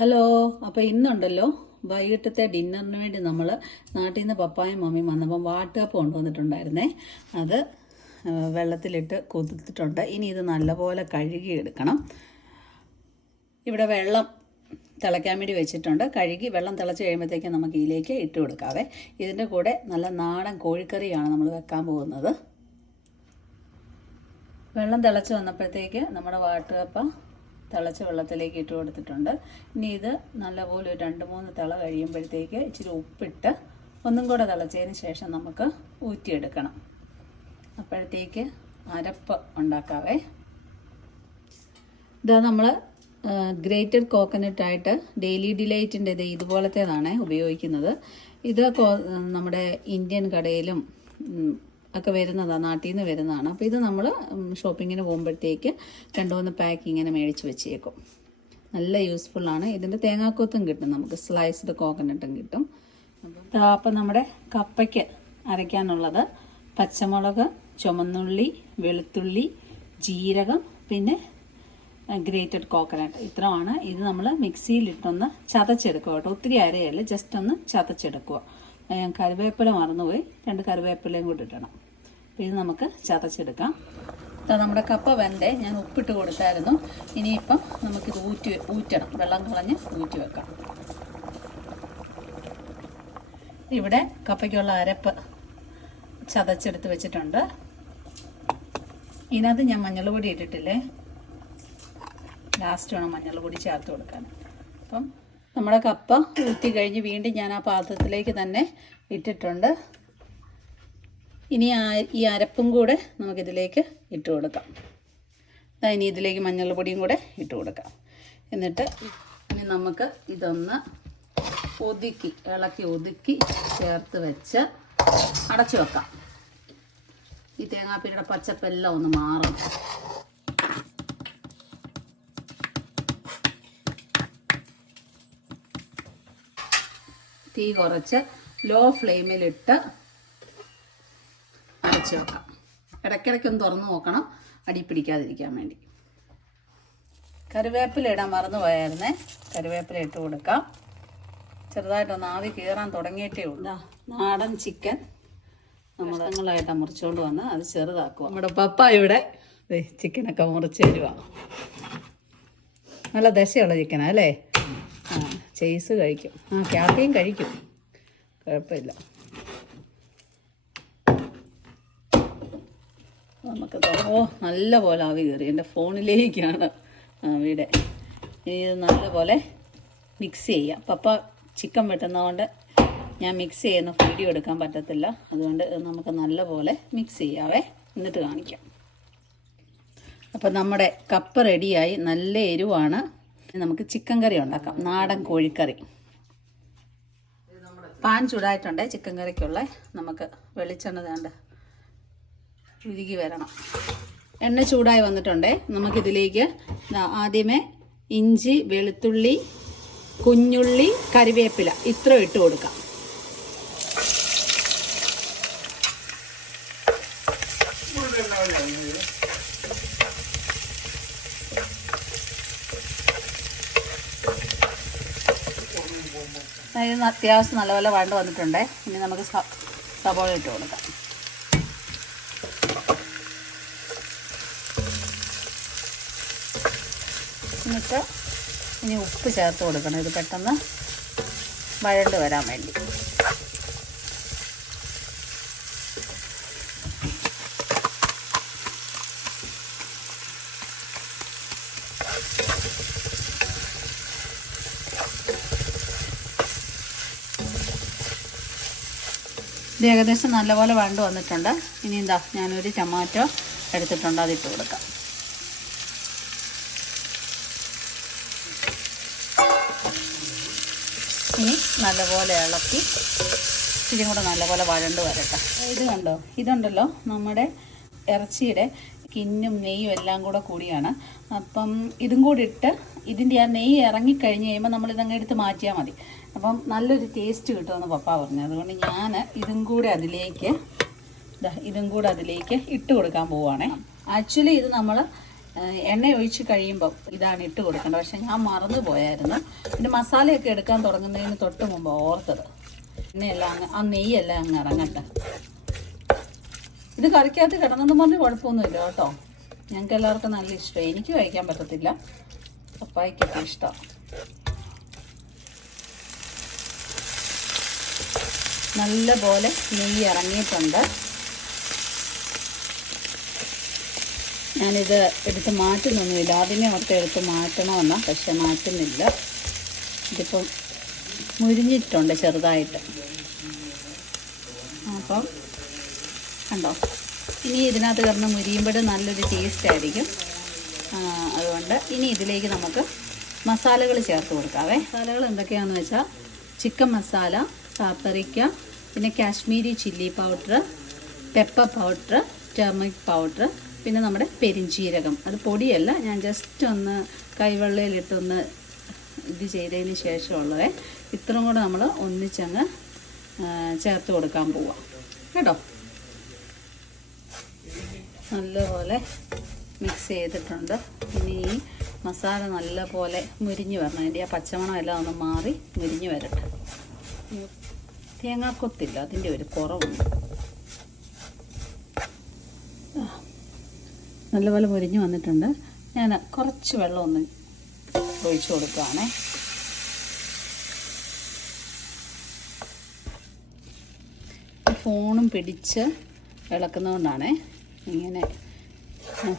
Hello. അപ്പോൾ ഇന്നുണ്ടല്ലോ വൈകിട്ടത്തെ ഡിന്നറിന് വേണ്ടി നമ്മൾ നാട്ടിൽ നിന്ന് പപ്പായും മമ്മിയും വന്നപ്പം വാട്ടുകപ്പ് കൊണ്ടുവന്നിട്ടുണ്ടായിരുന്നേ. അത് വെള്ളത്തിലിട്ട് കുതിർത്തിട്ടുണ്ട്. ഇനി ഇത് നല്ലപോലെ കഴുകിയെടുക്കണം. ഇവിടെ വെള്ളം തിളയ്ക്കാൻ വേണ്ടി വെച്ചിട്ടുണ്ട്. കഴുകി വെള്ളം തിളച്ച് കഴിയുമ്പോഴത്തേക്കും നമുക്ക് ഇതിലേക്ക് ഇട്ട് കൊടുക്കാവേ. ഇതിൻ്റെ കൂടെ നല്ല നാടൻ കോഴിക്കറിയാണ് നമ്മൾ വെക്കാൻ പോകുന്നത്. വെള്ളം തിളച്ച് വന്നപ്പോഴത്തേക്ക് നമ്മുടെ വാട്ടുകപ്പ തിളച്ച വെള്ളത്തിലേക്ക് ഇട്ട് കൊടുത്തിട്ടുണ്ട്. ഇനി ഇത് നല്ലപോലെ ഒരു 2-3 തിള കഴിയുമ്പോഴത്തേക്ക് ഇച്ചിരി ഉപ്പിട്ട് ഒന്നും കൂടെ തിളച്ചതിന് ശേഷം നമുക്ക് ഊറ്റിയെടുക്കണം. അപ്പോഴത്തേക്ക് അരപ്പ് ഉണ്ടാക്കാവേ. ഇതാ നമ്മൾ ഗ്രേറ്റഡ് കോക്കനട്ടായിട്ട് ഡെയിലി ഡിലൈറ്റിൻ്റെ ഇതുപോലത്തേതാണ് ഉപയോഗിക്കുന്നത്. ഇത് നമ്മുടെ ഇന്ത്യൻ കടയിലും ഒക്കെ വരുന്നതാണ്, നാട്ടിൽ നിന്ന് വരുന്നതാണ്. അപ്പോൾ ഇത് നമ്മൾ ഷോപ്പിങ്ങിന് പോകുമ്പോഴത്തേക്ക് 2-3 പാക്ക് ഇങ്ങനെ മേടിച്ച് വെച്ചേക്കും. നല്ല യൂസ്ഫുള്ളാണ്. ഇതിൻ്റെ തേങ്ങാക്കൊത്തും കിട്ടും, നമുക്ക് സ്ലൈസ്ഡ് കോക്കനട്ടും കിട്ടും. അപ്പം നമ്മുടെ കപ്പയ്ക്ക് അരയ്ക്കാനുള്ളത് പച്ചമുളക്, ചുമന്നുള്ളി, വെളുത്തുള്ളി, ജീരകം, പിന്നെ ഗ്രേറ്റഡ് കോക്കനട്ട്, ഇത്രയാണ്. ഇത് നമ്മൾ മിക്സിയിലിട്ടൊന്ന് ചതച്ചെടുക്കുക കേട്ടോ. ഒത്തിരി അരയല്ല, ജസ്റ്റ് ഒന്ന് ചതച്ചെടുക്കുക. കറിവേപ്പില മറന്നുപോയി, 2 കറിവേപ്പിലയും കൂടി ഇടണം. ഇത് നമുക്ക് ചതച്ചെടുക്കാം. നമ്മുടെ കപ്പ വെന്തേ, ഞാൻ ഉപ്പിട്ട് കൊടുത്തായിരുന്നു. ഇനിയിപ്പം നമുക്കിത് ഊറ്റണം, വെള്ളം കളഞ്ഞ് ഊറ്റി വെക്കാം. ഇവിടെ കപ്പയ്ക്കുള്ള അരപ്പ് ചതച്ചെടുത്ത് വെച്ചിട്ടുണ്ട്. ഇതിനകത്ത് ഞാൻ മഞ്ഞൾ പൊടി ഇട്ടിട്ടില്ലേ, ലാസ്റ്റ് വേണം മഞ്ഞൾ പൊടി ചേർത്ത് കൊടുക്കാൻ. അപ്പം നമ്മുടെ കപ്പ ഊറ്റി കഴിഞ്ഞ് വീണ്ടും ഞാൻ ആ പാത്രത്തിലേക്ക് തന്നെ ഇട്ടിട്ടുണ്ട്. ഇനി ഈ അരപ്പും കൂടെ നമുക്കിതിലേക്ക് ഇട്ട് കൊടുക്കാം. ഇനി ഇതിലേക്ക് മഞ്ഞൾ പൊടിയും കൂടെ ഇട്ട് കൊടുക്കാം. എന്നിട്ട് ഇനി നമുക്ക് ഇതൊന്ന് ഇളക്കി ഒതുക്കി ചേർത്ത് വെച്ച് അടച്ചു വെക്കാം. ഈ തേങ്ങാപ്പീരുടെ പച്ചപ്പെല്ലാം ഒന്ന് മാറും. തീ കുറച്ച് ലോ ഫ്ലെയിമിലിട്ട് അടച്ചു വെക്കാം. ഇടയ്ക്കിടയ്ക്കൊന്ന് തുറന്ന് നോക്കണം, അടി പിടിക്കാതിരിക്കാൻ വേണ്ടി. കറിവേപ്പില ഇടാൻ മറന്നു പോയായിരുന്നേ, കറിവേപ്പില ഇട്ട് കൊടുക്കാം. ചെറുതായിട്ടൊന്ന് ആവി കയറാൻ തുടങ്ങിയിട്ടേ ഉള്ളൂ. നാടൻ ചിക്കൻ നമ്മളായിട്ടാണ് മുറിച്ചുകൊണ്ട് വന്ന് അത് ചെറുതാക്കുക. നമ്മുടെ പപ്പ ഇവിടെ ചിക്കനൊക്കെ മുറിച്ച് തരുക. നല്ല ദശയുള്ള ചിക്കനാണ് അല്ലേ? ചേസ് കഴിക്കും, ക്യാറ്റിയും കഴിക്കും, കുഴപ്പമില്ല. നമുക്ക് നല്ല പോലെ ആവി കയറി. എൻ്റെ ഫോണിലേക്കാണ് ആവിയുടെ. ഇനി ഇത് നല്ലപോലെ മിക്സ് ചെയ്യാം. പപ്പ ചിക്കൻ വെട്ടുന്നതുകൊണ്ട് ഞാൻ മിക്സ് ചെയ്യുന്ന വീഡിയോ എടുക്കാൻ പറ്റത്തില്ല, അതുകൊണ്ട് നമുക്ക് നല്ലപോലെ മിക്സ് ചെയ്യാവേ, എന്നിട്ട് കാണിക്കാം. അപ്പം നമ്മുടെ കപ്പ റെഡിയായി. നല്ല എരിവാണ്. നമുക്ക് ചിക്കൻ കറി ഉണ്ടാക്കാം, നാടൻ കോഴിക്കറി. പാൻ ചൂടായിട്ടുണ്ട് ചിക്കൻ കറിക്കുള്ള. നമുക്ക് വെളിച്ചെണ്ണ വേണ്ട ഉരുകി വരണം. എണ്ണ ചൂടായി വന്നിട്ടുണ്ടേ. നമുക്കിതിലേക്ക് ആദ്യമേ ഇഞ്ചി, വെളുത്തുള്ളി, കുഞ്ഞുള്ളി, കറിവേപ്പില ഇത്ര ഇട്ട് കൊടുക്കാം. ഇത് അത്യാവശ്യം നല്ലപോലെ വഴണ്ട് വന്നിട്ടുണ്ട്. ഇനി നമുക്ക് സവോള ഇട്ട് കൊടുക്കാം. എന്നിട്ട് ഇനി ഉപ്പ് ചേർത്ത് കൊടുക്കണം, ഇത് പെട്ടെന്ന് വഴണ്ട് വരാൻ വേണ്ടി. ഇത് ഏകദേശം നല്ലപോലെ വഴണ്ട് വന്നിട്ടുണ്ട്. ഇനി എന്താ, ഞാനൊരു ടൊമാറ്റോ എടുത്തിട്ടുണ്ട്, അതിട്ട് കൊടുക്കാം. ഇനി നല്ലപോലെ ഇളക്കി ഇച്ചിരി കൂടെ നല്ലപോലെ വഴണ്ട് വരട്ടെ. ഇത് കണ്ടോ, ഇതുണ്ടല്ലോ നമ്മുടെ ഇറച്ചിയുടെ കിന്നും നെയ്യും എല്ലാം കൂടെ കൂടിയാണ്. അപ്പം ഇതും കൂടി ഇട്ട് ഇതിൻ്റെ ആ നെയ്യ് ഇറങ്ങിക്കഴിഞ്ഞ് കഴിയുമ്പോൾ നമ്മളിതങ്ങ് എടുത്ത് മാറ്റിയാൽ മതി. അപ്പം നല്ലൊരു ടേസ്റ്റ് കിട്ടുമെന്ന് പപ്പ പറഞ്ഞു. അതുകൊണ്ട് ഞാൻ ഇതും കൂടെ അതിലേക്ക് ഇട്ട് കൊടുക്കാൻ പോവുകയാണേ. ആക്ച്വലി ഇത് നമ്മൾ എണ്ണ ഒഴിച്ച് കഴിയുമ്പോൾ ഇതാണ് ഇട്ട് കൊടുക്കേണ്ടത്. പക്ഷെ ഞാൻ മറന്നു പോയായിരുന്നു. പിന്നെ മസാലയൊക്കെ എടുക്കാൻ തുടങ്ങുന്നതിന് തൊട്ട് മുമ്പ് ഓർത്തത്. എണ്ണയെല്ലാം ആ നെയ്യെല്ലാം അങ്ങ് ഇറങ്ങട്ടെ. ഇത് കറിക്കകത്ത് കിടന്നെന്ന് പറഞ്ഞ് കുഴപ്പമൊന്നുമില്ല കേട്ടോ. ഞങ്ങൾക്ക് എല്ലാവർക്കും നല്ല ഇഷ്ടമാണ്. എനിക്ക് കഴിക്കാൻ പറ്റത്തില്ല, പപ്പായ്ക്കൊക്കെ ഇഷ്ടമാണ്. നല്ല പോലെ നെയ്യ് ഇറങ്ങിയിട്ടുണ്ട്. ഞാനിത് എടുത്ത് മാറ്റുന്നൊന്നുമില്ല. ആദ്യമേ ഓർത്ത് എടുത്ത് മാറ്റണമെന്ന്, പക്ഷെ മാറ്റുന്നില്ല. ഇതിപ്പം മുരിഞ്ഞിട്ടുണ്ട് ചെറുതായിട്ട്. അപ്പം കണ്ടോ, ഇനി ഇതിനകത്ത് കിടന്ന് മുരിയുമ്പോൾ നല്ലൊരു ടേസ്റ്റ് ആയിരിക്കും. അതുകൊണ്ട് ഇനി ഇതിലേക്ക് നമുക്ക് മസാലകൾ ചേർത്ത് കൊടുക്കാവേ. മസാലകൾ എന്തൊക്കെയാണെന്ന് വെച്ചാൽ ചിക്കൻ മസാല, പാപ്പറിക്ക, പിന്നെ Kashmiri chilli powder, pepper powder, turmeric powder, പിന്നെ നമ്മുടെ പെരിഞ്ചീരകം. അത് പൊടിയല്ല, ഞാൻ ജസ്റ്റ് ഒന്ന് കൈവെള്ളയിലിട്ടൊന്ന് ഇത് ചെയ്തതിന് ശേഷമുള്ളത്. ഇത്രയും കൂടെ നമ്മൾ ഒന്നിച്ചങ്ങ് ചേർത്ത് കൊടുക്കാൻ പോവാം കേട്ടോ. നല്ലപോലെ മിക്സ് ചെയ്തിട്ടുണ്ട്. ഇനി ഈ മസാല നല്ലപോലെ മുരിഞ്ഞ് വരണം. അതിൻ്റെ ആ പച്ചമണം എല്ലാം ഒന്ന് മാറി മുരിഞ്ഞ് വരട്ടെ. തേങ്ങാക്കൊത്തില്ല, അതിൻ്റെ ഒരു കുറവുണ്ട്. നല്ലപോലെ മുരിഞ്ഞ് വന്നിട്ടുണ്ട്. ഞാൻ കുറച്ച് വെള്ളം ഒന്ന് ഒഴിച്ചു കൊടുക്കുകയാണേ. ഫോണും പിടിച്ച് ഇളക്കുന്നതുകൊണ്ടാണേ ഇങ്ങനെ.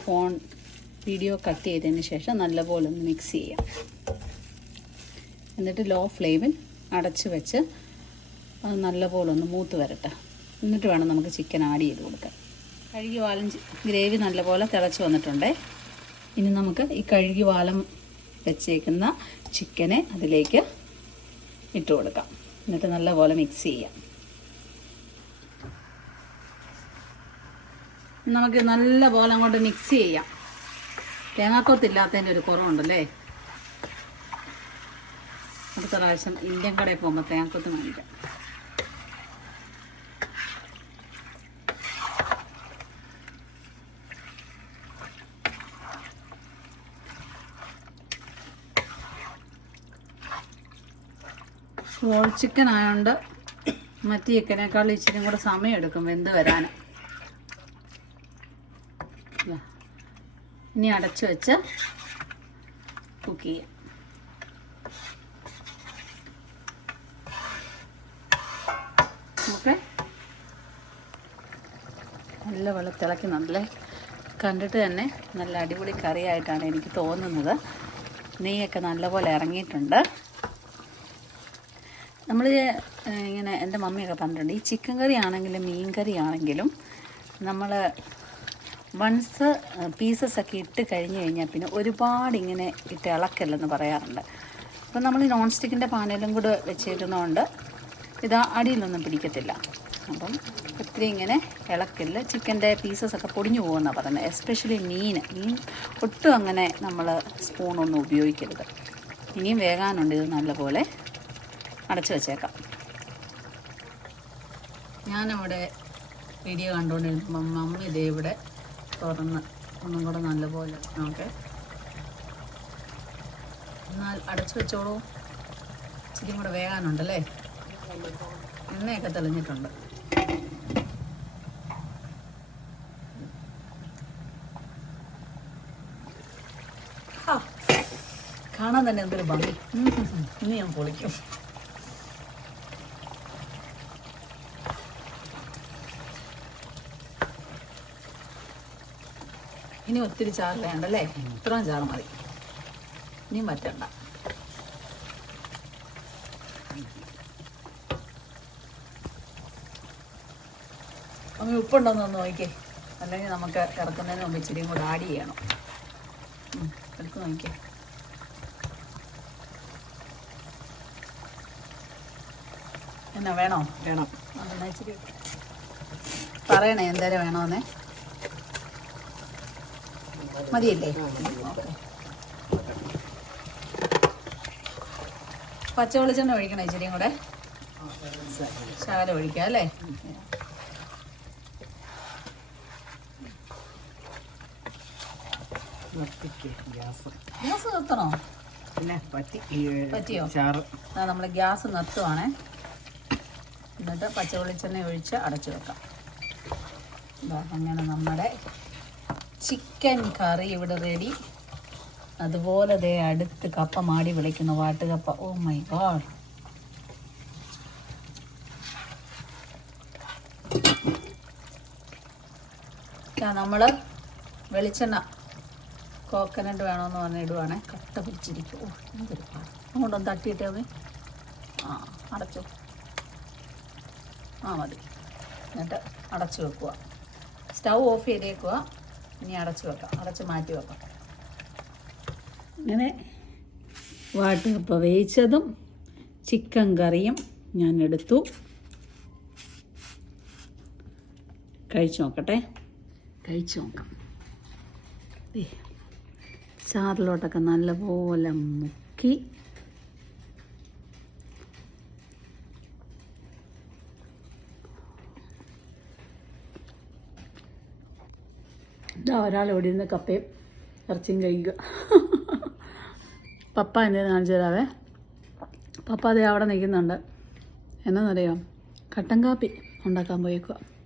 ഫോൺ വീഡിയോ കട്ട് ചെയ്തതിന് ശേഷം നല്ലപോലെ ഒന്ന് മിക്സ് ചെയ്യാം. എന്നിട്ട് ലോ ഫ്ലെയിമിൽ അടച്ച് വെച്ച് അത് നല്ലപോലെ ഒന്ന് മൂത്ത് വരട്ടെ. എന്നിട്ട് വേണം നമുക്ക് ചിക്കൻ ആഡ് ചെയ്ത് കൊടുക്കാൻ. കഴുകി വാലം ഗ്രേവി നല്ലപോലെ തിളച്ച് വന്നിട്ടുണ്ടേ. ഇനി നമുക്ക് ഈ കഴുകി വാലം വെച്ചേക്കുന്ന ചിക്കനെ അതിലേക്ക് ഇട്ട് കൊടുക്കാം. എന്നിട്ട് നല്ലപോലെ മിക്സ് ചെയ്യാം. നമുക്ക് നല്ലപോലെ അങ്ങോട്ട് മിക്സ് ചെയ്യാം. തേങ്ങാക്കൊത്തില്ലാത്തതിൻ്റെ ഒരു കുറവുണ്ടല്ലേ. അടുത്ത പ്രാവശ്യം ഇന്ത്യൻ കടയിൽ പോകുമ്പോൾ തേങ്ങാക്കൊത്ത് മേടിക്കാം. ഹോൾ ചിക്കൻ ആയതുകൊണ്ട് മറ്റു ചിക്കനേക്കാൾ ഇച്ചിരി കൂടെ സമയം എടുക്കും വെന്ത് വരാൻ. ഇനി അടച്ചു വെച്ച് കുക്ക് ചെയ്യാം. ഓക്കെ, നല്ല വെള്ളം തിളയ്ക്കുന്നുണ്ടല്ലേ. കണ്ടിട്ട് തന്നെ നല്ല അടിപൊളി കറിയായിട്ടാണ് എനിക്ക് തോന്നുന്നത്. നെയ്യൊക്കെ നല്ലപോലെ ഇറങ്ങിയിട്ടുണ്ട്. നമ്മൾ ഇങ്ങനെ എൻ്റെ മമ്മിയൊക്കെ പറഞ്ഞിട്ടുണ്ട്, ഈ ചിക്കൻ കറി ആണെങ്കിലും മീൻ കറി ആണെങ്കിലും നമ്മൾ വൺസ് പീസസൊക്കെ ഇട്ട് കഴിഞ്ഞ് കഴിഞ്ഞാൽ പിന്നെ ഒരുപാട് ഇങ്ങനെ ഇട്ട് ഇളക്കല്ലെന്ന് പറയാറുണ്ട്. അപ്പം നമ്മൾ നോൺ സ്റ്റിക്കിൻ്റെ പാനലും കൂടെ വെച്ചിരുന്നതുകൊണ്ട് ഇത് അടിയിലൊന്നും പിടിക്കത്തില്ല. അപ്പം ഒത്തിരി ഇങ്ങനെ ഇളക്കില്ല. ചിക്കൻ്റെ പീസസൊക്കെ പൊടിഞ്ഞു പോകുമെന്നാണ് പറയുന്നത്. എസ്പെഷ്യലി മീൻ ഒട്ടും അങ്ങനെ നമ്മൾ സ്പൂണൊന്നും ഉപയോഗിക്കരുത്. ഇനിയും വേകാനുണ്ട്. ഇത് നല്ലപോലെ അടച്ചു വച്ചേക്കാം. ഞാനവിടെ വീഡിയോ കണ്ടുകൊണ്ടിരുന്നപ്പം മമ്മി ഇതേ ഇവിടെ തുറന്ന് ഒന്നും കൂടെ നല്ലപോലെ ഓക്കെ. എന്നാൽ അടച്ചു വെച്ചോളൂ, ഇച്ചിരി കൂടെ വേകാനുണ്ടല്ലേ. എണ്ണയൊക്കെ തെളിഞ്ഞിട്ടുണ്ട്. കാണാൻ തന്നെ എന്തൊരു ഭംഗി. ഇനി ഞാൻ പൊളിക്കും. ഇനി ഒത്തിരി ചാറ് വേണ്ടല്ലേ, ഇത്രയും ചാറ് മതി. ഇനിയും പറ്റണ്ട. ഒന്ന് ഉപ്പുണ്ടോന്നൊന്ന് നോക്കിക്കേ, അല്ലെങ്കിൽ നമുക്ക് ഇറക്കുന്നതിന് മുമ്പ് ഇച്ചിരിയും കൂടെ ആഡ് ചെയ്യണം. എടുത്ത് നോക്കിക്കേ. എന്നാ വേണോ? വേണം. അതെന്നാ ഇച്ചിരി പറയണേ എന്തേരം വേണമെന്നേ. മതിയല്ലേ? പച്ച വെളിച്ചെണ്ണ ഒഴിക്കണം ഇച്ചിരിയും കൂടെ. ശകലം ഒഴിക്കാം അല്ലേ. ഗ്യാസ് നിർത്തണോ? പറ്റിയോ? നമ്മൾ ഗ്യാസ് നിർത്തുവാണേ. എന്നിട്ട് പച്ച വെളിച്ചെണ്ണ ഒഴിച്ച് അടച്ചു വെക്കാം. അങ്ങനെ നമ്മുടെ ചിക്കൻ കറി ഇവിടെ റെഡി. അതുപോലെ ദേ അടുത്ത് കപ്പ മാടി വിളിക്കുന്നു, വാട്ടുകപ്പ. Oh my God. നമ്മൾ വെളിച്ചെണ്ണ കോക്കനട്ട് വേണമെന്ന് പറഞ്ഞ് ഇടുവാണേ. കട്ട പിടിച്ചിരിക്കും. ഓ എന്തൊരു പാട്. അങ്ങോട്ടൊന്ന് തട്ടിയിട്ടേ മതി. അടച്ചു. മതി. എന്നിട്ട് അടച്ചു വെക്കുക. സ്റ്റൗ ഓഫ് ചെയ്തേക്കുക. ഇനി അടച്ചു വെക്കാം. അടച്ച് മാറ്റി വെക്കാം. അങ്ങനെ വാട്ടുകപ്പ വേവിച്ചതും ചിക്കൻ കറിയും ഞാൻ എടുത്തു. കഴിച്ചു നോക്കട്ടെ. കഴിച്ചു നോക്കാം. ചാറിലോട്ടൊക്കെ നല്ലപോലെ മുക്കി ഒരാൾ ഇവിടെ ഇരുന്ന് കപ്പയും ഇറച്ചിയും കഴിക്കുക. പപ്പ എൻ്റെ കാണിച്ചു തരാവേ. പപ്പ അതേ അവിടെ നിൽക്കുന്നുണ്ട്. എന്നറിയാം, കട്ടൻ കാപ്പി ഉണ്ടാക്കാൻ പോയേക്കുക.